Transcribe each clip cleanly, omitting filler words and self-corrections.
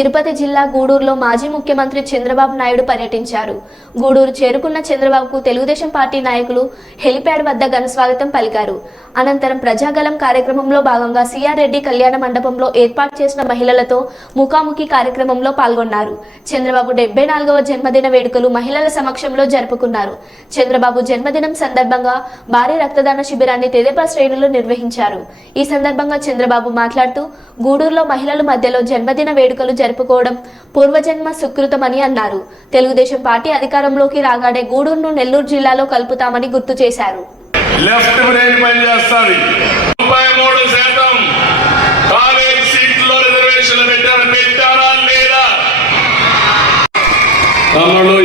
తిరుపతి జిల్లా గూడూరులో మాజీ ముఖ్యమంత్రి చంద్రబాబు నాయుడు పర్యటించారు. గూడూరు చేరుకున్న చంద్రబాబుకు తెలుగుదేశం పార్టీ నాయకులు హెలిప్యాడ్ వద్ద ఘనస్వాగతం పలికారు. అనంతరం ప్రజాగలం కార్యక్రమంలో భాగంగా సిఆర్ రెడ్డి కళ్యాణ మండపంలో ఏర్పాటు చేసిన మహిళలతో ముఖాముఖి కార్యక్రమంలో పాల్గొన్నారు. చంద్రబాబు 74వ జన్మదిన వేడుకలు మహిళల సమక్షంలో జరుపుకున్నారు. చంద్రబాబు జన్మదినం సందర్భంగా భారీ రక్తదాన శిబిరాన్ని తెదేపా శ్రేణులు నిర్వహించారు. ఈ సందర్భంగా చంద్రబాబు మాట్లాడుతూ గూడూరులో మహిళల మధ్యలో జన్మదిన వేడుకలు జరుపుకోవడం పూర్వజన్మ సుకృతమని అన్నారు. తెలుగుదేశం పార్టీ అధికారంలోకి రాగానే గూడూరును నెల్లూరు జిల్లాలో కలుపుతామని గుర్తు చేశారు.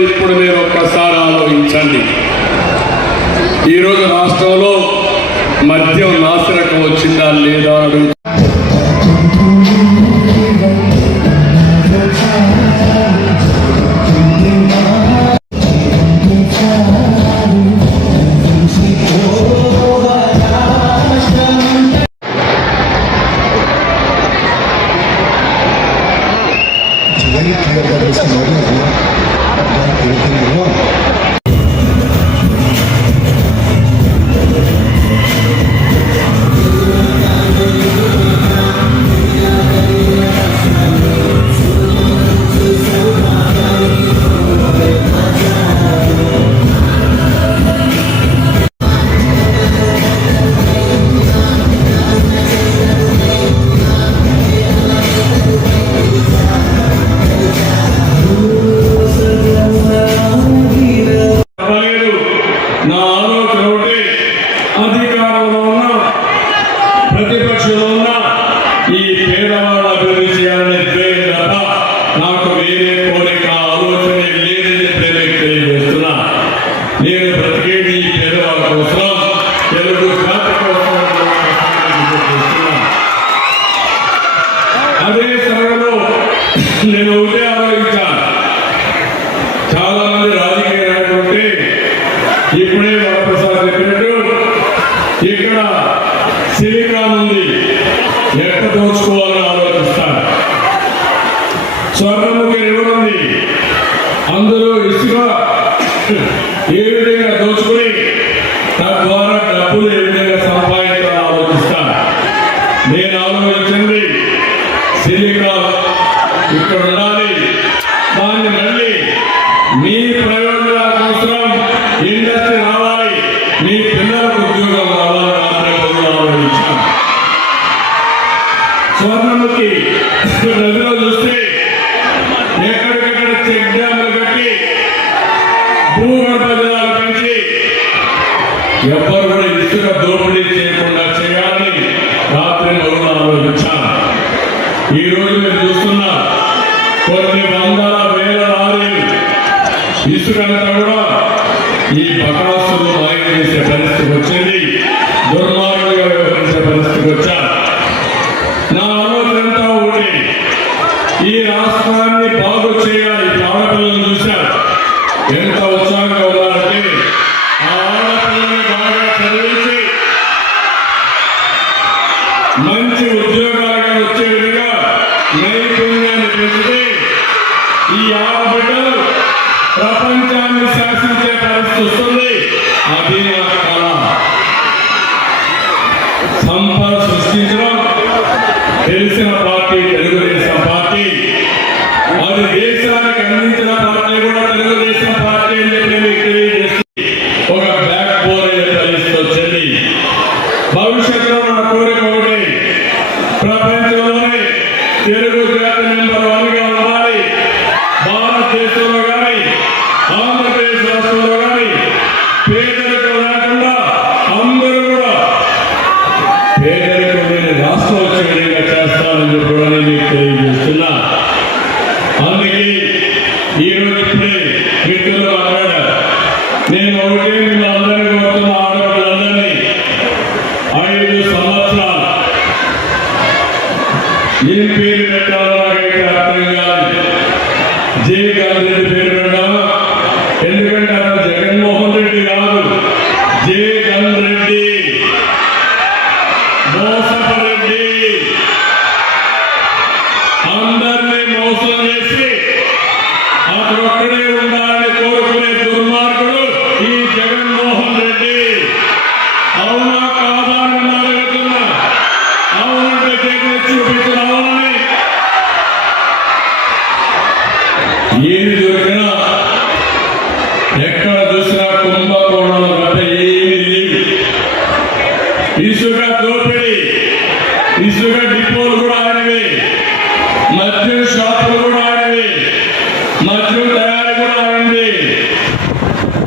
ఇప్పుడు మీరు ఒక్కసారి ఆలోచించండి. ఈరోజు రాష్ట్రంలో మద్యం నాసిరకం వచ్చిందా లేదా అడుగు అధికారంలో ఉన్న ప్రతిపక్షంలో ఉన్న ఈ పేదవాళ్ళ అభివృద్ధి చేయాలనే తప్ప నాకు వేరే కోరిక ఆలోచన లేదని తెలియజేస్తున్నా. నేను బ్రతికేది ఈ పేదవాళ్ళ కోసం, తెలుగు జాతి కోసం. అదే సమయంలో నేను ఒకటే ఆలోచించాను. చాలా మంది రాజకీయ నాయకులు ఇప్పుడే వరప్రసాద్ చెప్పినట్టు ఇక్కడ సిలికాన్ ఉంది, ఎక్కడ దోచుకోవాలని ఆలోచిస్తారు. స్వర్ణముఖి రివర్ ఉంది, అందరూ ఇసుక ఏ విధంగా దోచుకుని తద్వారా డబ్బులు ఏ విధంగా సంపాదించాలని ఆలోచిస్తారు. నేను ఆలోచించింది సిలికాన్ ఇక్కడ ఉండాలి, దాన్ని మళ్ళీ మీ ప్రయోజనాల కోసం ఇండస్ట్రీ రావాలి, మీ పిల్లలకు ఉద్యోగం రావాలని ఆలోచించాను. స్వర్ణముఖి నదిలో చూస్తే ఎక్కడికెక్కడ చెక్ డ్యాములు కట్టి భూగర్భ జలాలు పెంచి ఎవ్వరు కూడా ఇసుక దోపిడీ చేయకుండా చేయాలని రాత్రి మరుగున ఆలోచించాను. ఈ రోజు మీరు చూస్తున్నా కొన్ని వందల వేల లారీలు ఇసుకంతా కూడా ఈ బకాసులు మాయం చేసే పరిస్థితికి వచ్చింది, దుర్మార్గంగా వ్యవహరించే పరిస్థితికి వచ్చారు. నా ఆలోచన అంతా ఒకటి, ఈ రాష్ట్రాన్ని బాగు చేయాలి. ఆడపిల్లలు చూశారు ఎంత ఉత్సాహంగా ఉన్నారంటే, ఆ ఆడపిల్లని బాగా చదివించి మంచి ఉద్యోగాలుగా వచ్చే విధంగా నైపుణ్యాన్ని పెంచితే ఈ ఆడబిడ్డలు ప్రపంచాన్ని శాసించే పరిస్థితి వస్తుంది. అది నా కళ. సంపద సృష్టించడం తెలిసిన పార్టీ తెలుగుదేశం పార్టీ, అది దేశానికి అందించిన పార్టీ కూడా తెలుగుదేశం పార్టీ అని చెప్పి మీకు తెలియజేస్తుంది. ఒక బ్యాక్ బోన్ అనే పరిస్థితి వచ్చింది. భవిష్యత్తులో నా కోరిక ఒకటి, ప్రపంచంలోనే తెలుగు జాతి నెంబర్ 1గా ఉండాలి. భారతదేశంలో కానీ ఆంధ్రప్రదేశ్ రాష్ట్రంలో కానీ పేదరికం లేకుండా అందరూ కూడా పేదరికం లేని రాష్ట్రం వచ్చే విధంగా చేస్తానని కూడా నేను మీకు తెలియజేస్తున్నా. అందుకే ఈరోజు ఇప్పుడే మిత్రులు మాట్లాడారు. నేను ఒకటే మీరు అందరినీ కోరుతున్న, ఆడపిల్లలందరినీ 5 సంవత్సరాలు ఏం పేరు పెట్టాలో నాకైతే అర్థం కాదు. జయకాంత్ రెడ్డి పేరు పెట్టామా? ఎందుకంటే అతను జగన్మోహన్ రెడ్డి కాదు, జయకాంత్ రెడ్డి, మోసపు రెడ్డి, అందరినీ మోసం ఒక్కడే ఉండాలని కోరుకునే దుర్మార్గుడు ఈ జగన్మోహన్ రెడ్డి. అవునా కాదా అని అడుగుతున్నా. అవునంటే చేతులు చూపించిన అవునని. ఏది దొరికినా ఎక్కడ చూసినా కుంభకోణాలు తప్ప ఏమీ లేవు. ఇసుక దోపిడీ, ఇసుక డిపోలు కూడా ఆయనవే, మద్యం షాపులు కూడా ఆయనవే, మద్యం తయారీ కూడా ఆయనది,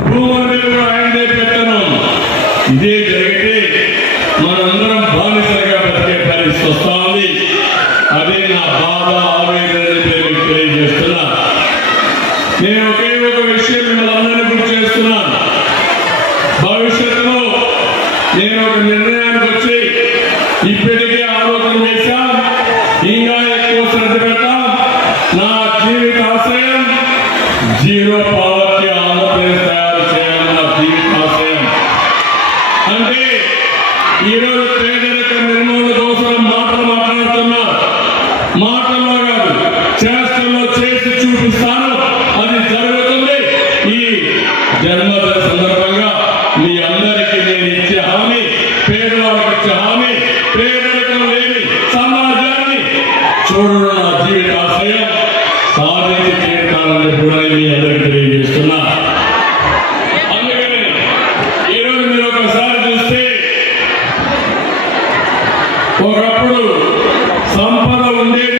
భూముల మీద కూడా ఆయనదే పెత్తనం. ఇదే జరిగితే మనందరం బానిసలుగా బతికే పరిస్థితి వస్తుంది. అదే నా బాధ, ఆవేదన మీకు తెలియజేస్తున్నా. నేను ఒకే ఒక విషయం మిమ్మల్ని అందరినీ గుర్తు చేస్తున్నాను. భవిష్యత్తులో నేను ఒక నిర్ణయానికి వచ్చి ఇప్పటికే ఆలోచన చేశాం. ఇంకా ఎక్కువ శ్రద్ధ పెడతాం. నా జీవిత ఆశయం జీరో పావర్టీ ఆంధ్రప్రదేశ్ తయారు చేయాలని నా జీవిత ఆశయం. అంటే ఈరోజు పేదరిక నిర్మూలన కోసం మాటలు మాట్లాడుతున్నా. మాటల్లో కాదు, చేష్టల్లో చేసి చూపిస్తాను. అది జరుగుతుంది. ఈ జన్మదిన సందర్భంగా మీ అందరూ